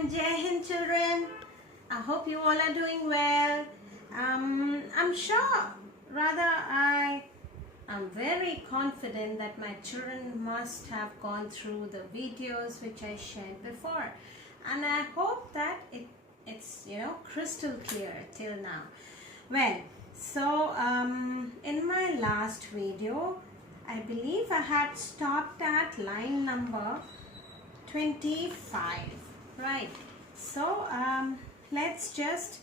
and Jai Hind children. I hope you all are doing well. I'm sure, rather I am very confident that my children must have gone through the videos which I shared before, and I hope that it's crystal clear till now. Well, so in my last video, I believe I had stopped at line number 25, right? So let's just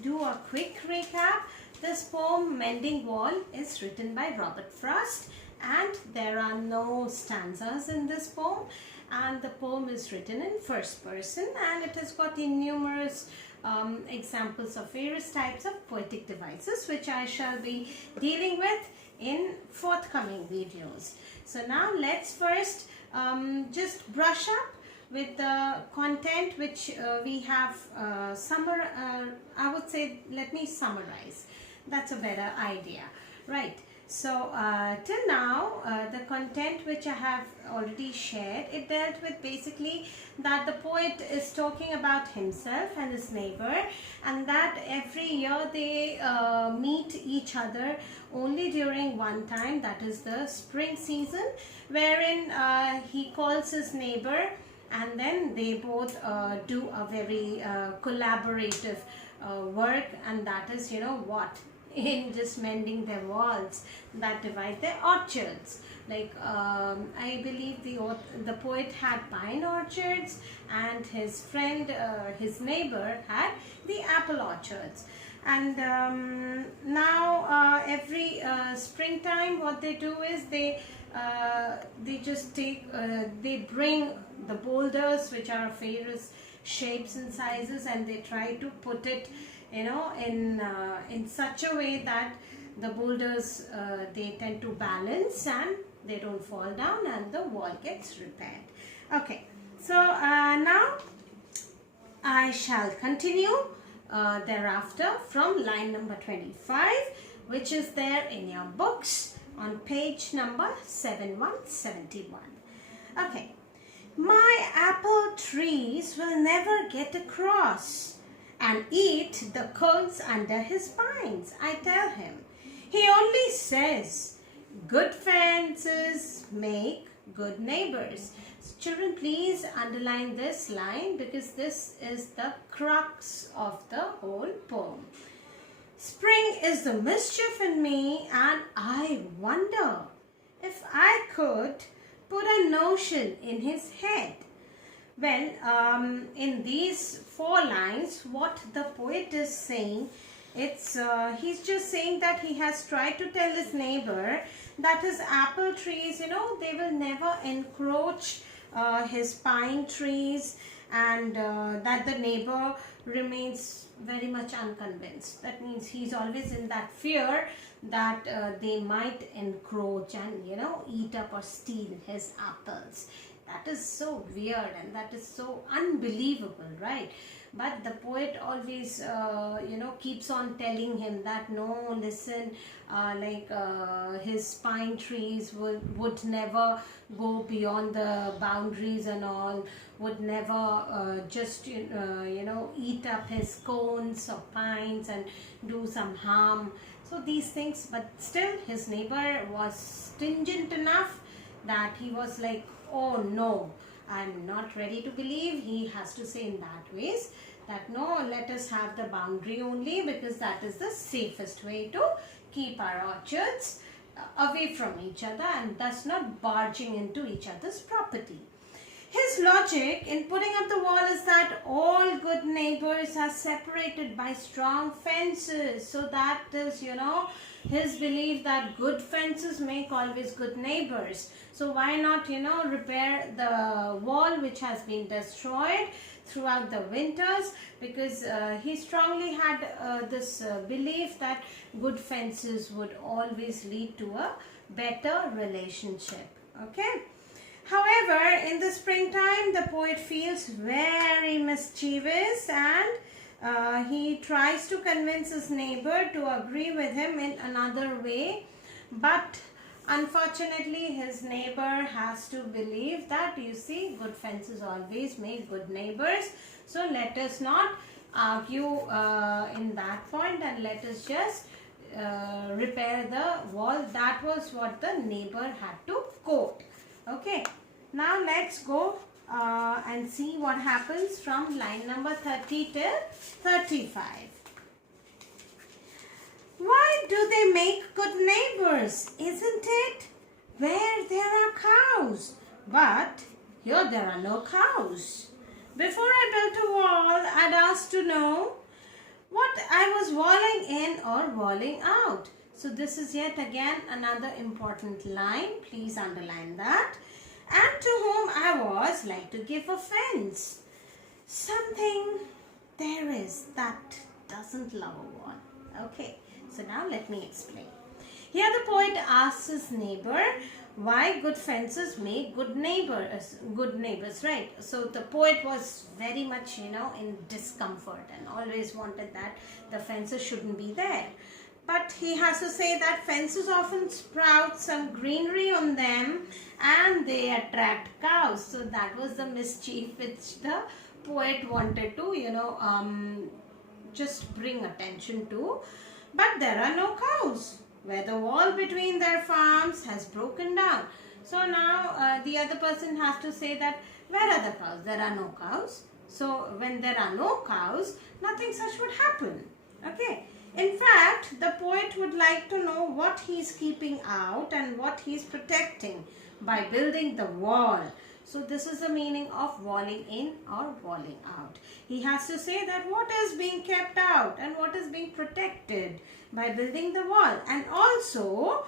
do a quick recap. This poem Mending Wall is written by Robert Frost, and there are no stanzas in this poem, and the poem is written in first person, and it has got numerous examples of various types of poetic devices which I shall be dealing with in forthcoming videos. So now let's first just brush up with the content which we have I would say, let me summarize. That's a better idea, right? So till now, the content which I have already shared, it dealt with basically that the poet is talking about himself and his neighbor, and that every year they meet each other only during one time, that is the spring season, wherein he calls his neighbor, and then they both do a very collaborative work, and that is what, in just mending their walls that divide their orchards. Like I believe the poet had pine orchards, and his friend, his neighbor, had the apple orchards. And now every springtime, what they do is they just take they bring the boulders which are of various shapes and sizes, and they try to put it in such a way that the boulders they tend to balance and they don't fall down, and the wall gets repaired. Okay, so now I shall continue thereafter from line number 25, which is there in your books on page number 7171. Okay. My apple trees will never get across and eat the cones under his pines, I tell him. He only says, good fences make good neighbors. So children, please underline this line, because this is the crux of the whole poem. Spring is the mischief in me, and I wonder if I could put a notion in his head. Well, in these 4 lines, what the poet is saying, he's just saying that he has tried to tell his neighbor that his apple trees, they will never encroach his pine trees, and that the neighbor remains very much unconvinced. That means he's always in that fear that they might encroach and eat up or steal his apples. That is so weird, and that is so unbelievable, right? But the poet always keeps on telling him that no, listen, his pine trees would never go beyond the boundaries and all, would never just eat up his cones of pines and do some harm. So these things, but still his neighbor was stringent enough that he was like, oh no, I'm not ready to believe. He has to say in that ways that no, let us have the boundary only, because that is the safest way to keep our orchards away from each other, and thus not barging into each other's property. His logic in putting up the wall is that all good neighbors are separated by strong fences. So that is, his belief that good fences make always good neighbors. So why not, repair the wall which has been destroyed throughout the winters, because he strongly had this belief that good fences would always lead to a better relationship. Okay. However, in the springtime, the poet feels very mischievous, and he tries to convince his neighbor to agree with him in another way. But Unfortunately, his neighbor has to believe that, you see, good fences always make good neighbors. So let us not argue in that point, and let us just repair the wall. That was what the neighbor had to quote. Okay, now let's go and see what happens from line number 30 till 35. Why do they make good neighbors, isn't it? Where there are cows. But here there are no cows. Before I built a wall, I'd ask to know what I was walling in or walling out. So this is yet again another important line. Please underline that. And to whom I was like to give offense. Something there is that doesn't love a wall. Okay. So now let me explain. Here the poet asks his neighbor why good fences make good neighbors, right? So the poet was very much, in discomfort and always wanted that the fences shouldn't be there. But he has to say that fences often sprout some greenery on them and they attract cows. So that was the mischief which the poet wanted to, just bring attention to. But there are no cows, where the wall between their farms has broken down. So now the other person has to say that, where are the cows? There are no cows. So when there are no cows, nothing such would happen. Okay. In fact, the poet would like to know what he is keeping out and what he is protecting by building the wall. So this is the meaning of walling in or walling out. He has to say that what is being kept out and what is being protected by building the wall. And also,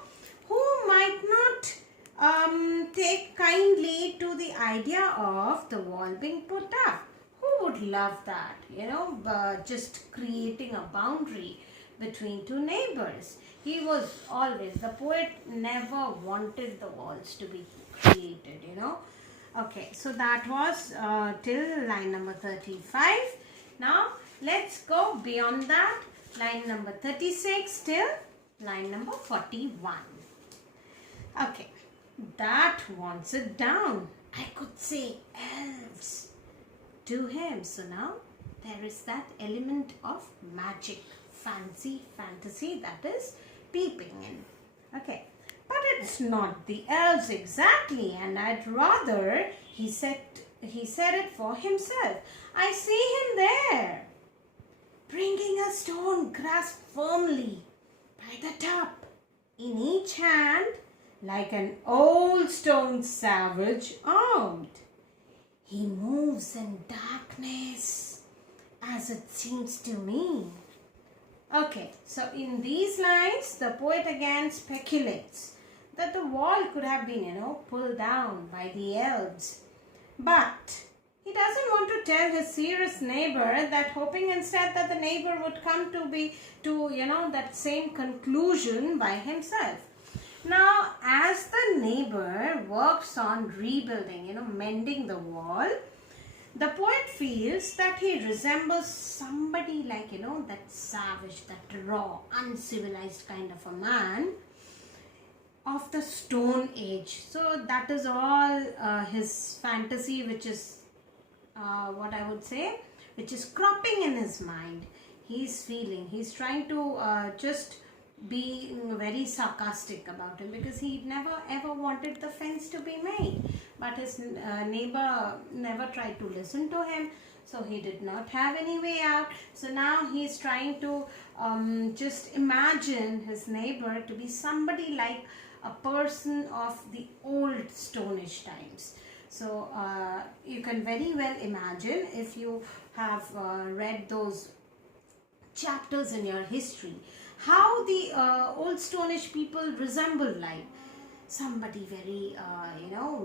who might not take kindly to the idea of the wall being put up? Who would love that? Just creating a boundary between two neighbors. He was always, the poet never wanted the walls to be created. Okay, so that was till line number 35. Now, let's go beyond that. Line number 36 till line number 41. Okay, that wants it down. I could say elves to him. So now, there is that element of magic, fantasy that is peeping in. Okay. But it's not the elves exactly, and I'd rather he said it for himself. I see him there, bringing a stone grasped firmly by the top, in each hand like an old stone savage armed. He moves in darkness, as it seems to me. Okay, so in these lines, the poet again speculates that the wall could have been, pulled down by the elves. But he doesn't want to tell his serious neighbor that, hoping instead that the neighbor would come to that same conclusion by himself. Now, as the neighbor works on rebuilding, mending the wall, the poet feels that he resembles somebody like, that savage, that raw, uncivilized kind of a man of the Stone Age. So that is all his fantasy, which is what I would say, which is cropping in his mind. He's feeling, he's trying to just be very sarcastic about it, because he never ever wanted the fence to be made, but his neighbor never tried to listen to him, so he did not have any way out. So now he's trying to just imagine his neighbor to be somebody like a person of the old Stone Age times. So you can very well imagine, if you have read those chapters in your history, how the old Stone Age people resemble like somebody very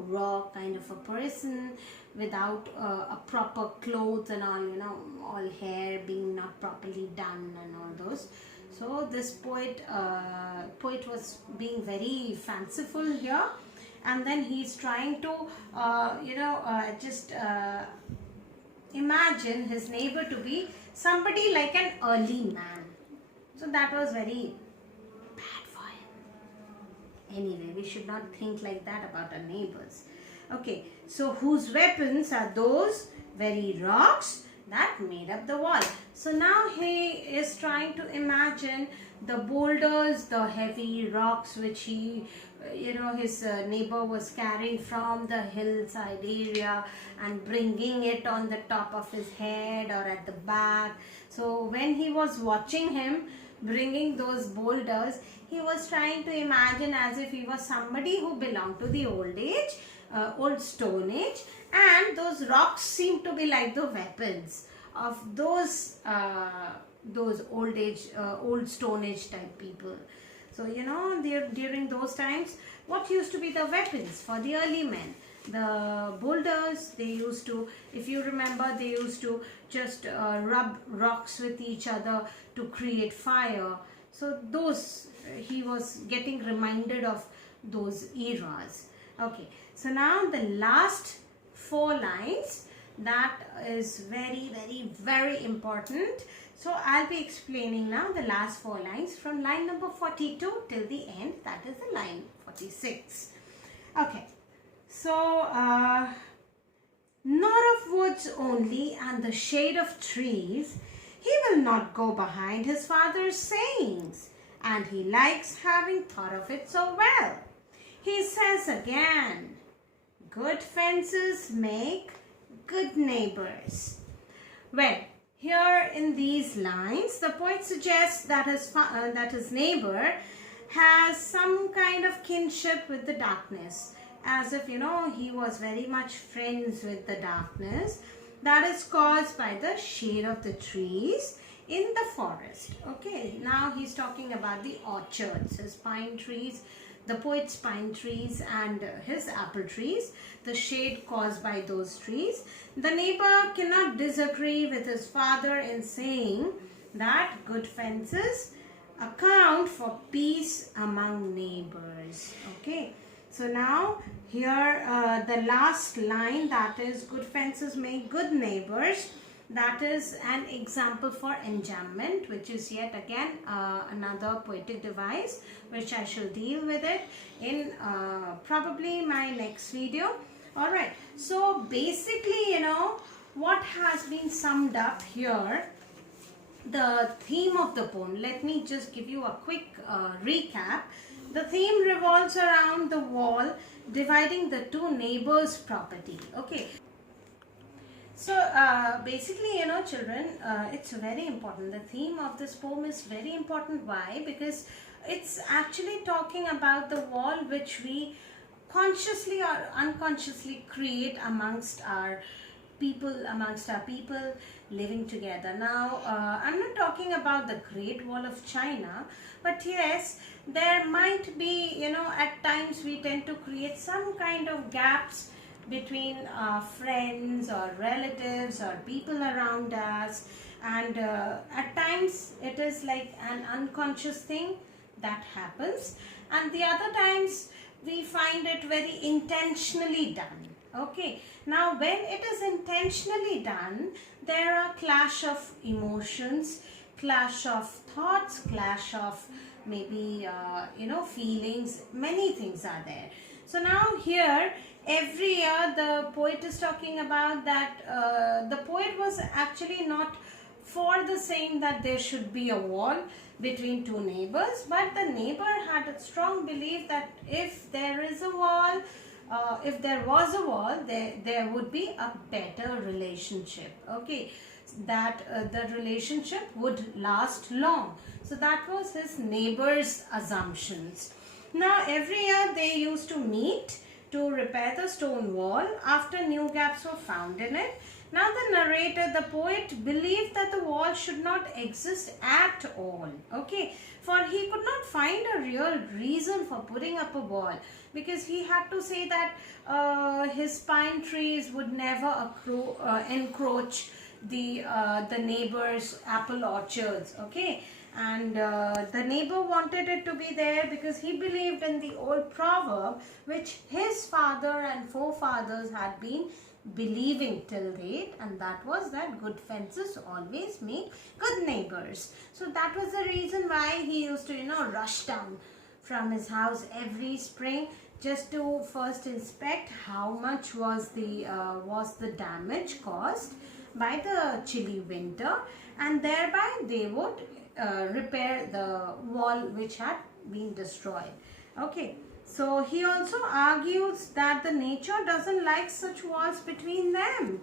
raw kind of a person, without a proper clothes and all hair being not properly done and all those. So this poet was being very fanciful here, and then he's trying to just imagine his neighbor to be somebody like an early man. So that was very bad for him. Anyway, we should not think like that about our neighbors. Okay, so whose weapons are those very rocks that made up the wall. So now he is trying to imagine the boulders, the heavy rocks which he, his neighbor was carrying from the hillside area and bringing it on the top of his head or at the back. So when he was watching him bringing those boulders, he was trying to imagine as if he was somebody who belonged to the old stone age, and those rocks seemed to be like the weapons of those old stone age type people. So during those times, what used to be the weapons for the early men? The boulders. They used to, if you remember, they used to just rub rocks with each other to create fire. So those, he was getting reminded of those eras. Okay, so now the last 4 lines, that is very, very, very important. So I'll be explaining now the last 4 lines from line number 42 till the end, that is the line 46. Okay, so nor of woods only and the shade of trees, he will not go behind his father's sayings, and he likes having thought of it so well. He says again, good fences make good neighbors. Well, here in these lines, the poet suggests that his neighbor has some kind of kinship with the darkness, as if he was very much friends with the darkness that is caused by the shade of the trees in the forest. Okay, now he's talking about the orchards, his pine trees, the poet's pine trees and his apple trees, the shade caused by those trees. The neighbor cannot disagree with his father in saying that good fences account for peace among neighbors. Okay, so now here the last line, that is good fences make good neighbors, that is an example for enjambment, which is yet again another poetic device which I shall deal with it in probably my next video. Alright, so basically what has been summed up here, the theme of the poem. Let me just give you a quick recap. The theme revolves around the wall dividing the 2 neighbors' property. Okay. So basically, children, it's very important. The theme of this poem is very important. Why? Because it's actually talking about the wall which we consciously or unconsciously create amongst our people living together. Now, I'm not talking about the Great Wall of China, but yes, there might be, at times we tend to create some kind of gaps between friends or relatives or people around us, and at times it is like an unconscious thing that happens, and the other times we find it very intentionally done. Okay, now when it is intentionally done, there are clash of emotions, clash of thoughts, clash of maybe feelings, many things are there. So now here, every year the poet is talking about that the poet was actually not for the saying that there should be a wall between 2 neighbors, but the neighbor had a strong belief that if there is a wall, if there was a wall, there would be a better relationship. Okay, that the relationship would last long. So that was his neighbor's assumptions. Now every year they used to meet to repair the stone wall after new gaps were found in it. Now the narrator, the poet, believed that the wall should not exist at all. Okay, for he could not find a real reason for putting up a wall, because he had to say that his pine trees would never encroach the neighbor's apple orchards. Okay, and the neighbor wanted it to be there because he believed in the old proverb which his father and forefathers had been believing till date, and that was that good fences always make good neighbors. So that was the reason why he used to rush down from his house every spring just to first inspect how much was the damage caused by the chilly winter, and thereby they would repair the wall which had been destroyed. Okay, so he also argues that the nature doesn't like such walls between them.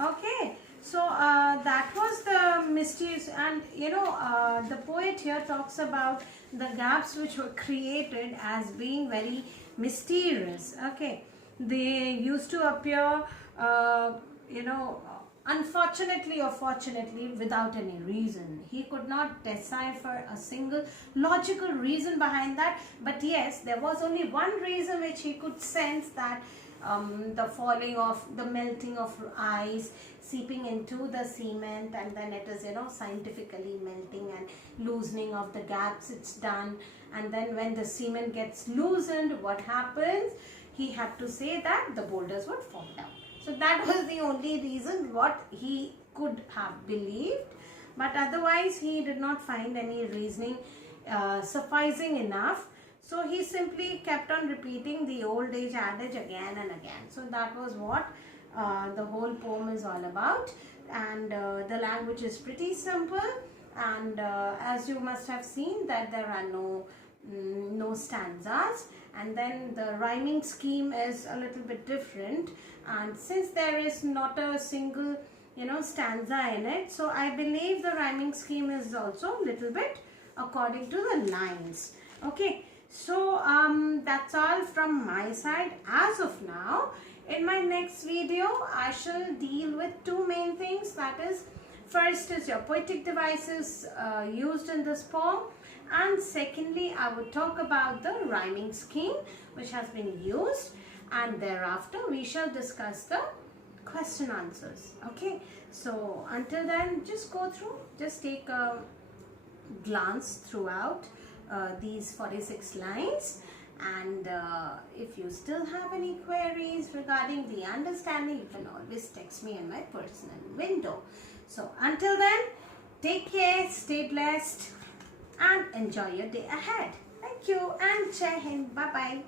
Okay, so that was the mysterious, and the poet here talks about the gaps which were created as being very mysterious. Okay, they used to appear you know unfortunately or fortunately without any reason. He could not decipher a single logical reason behind that, but yes, there was only one reason which he could sense, that the falling of the melting of ice seeping into the cement, and then it is scientifically melting and loosening of the gaps it's done, and then when the cement gets loosened, what happens? He had to say that the boulders would fall down. So that was the only reason what he could have believed, but otherwise he did not find any reasoning sufficing enough. So he simply kept on repeating the old age adage again and again. So that was what the whole poem is all about, and the language is pretty simple, and as you must have seen that there are no stanzas, and then the rhyming scheme is a little bit different, and since there is not a single stanza in it, so I believe the rhyming scheme is also a little bit according to the lines. Okay, so that's all from my side as of now. In my next video I shall deal with two main things, that is, first is your poetic devices used in this poem, and secondly I would talk about the rhyming scheme which has been used, and thereafter we shall discuss the question answers. Okay, so until then, just go through, just take a glance throughout these 46 lines, and if you still have any queries regarding the understanding, you can always text me in my personal window. So until then, take care, stay blessed, and enjoy your day ahead. Thank you, and Jai Hind. Bye bye.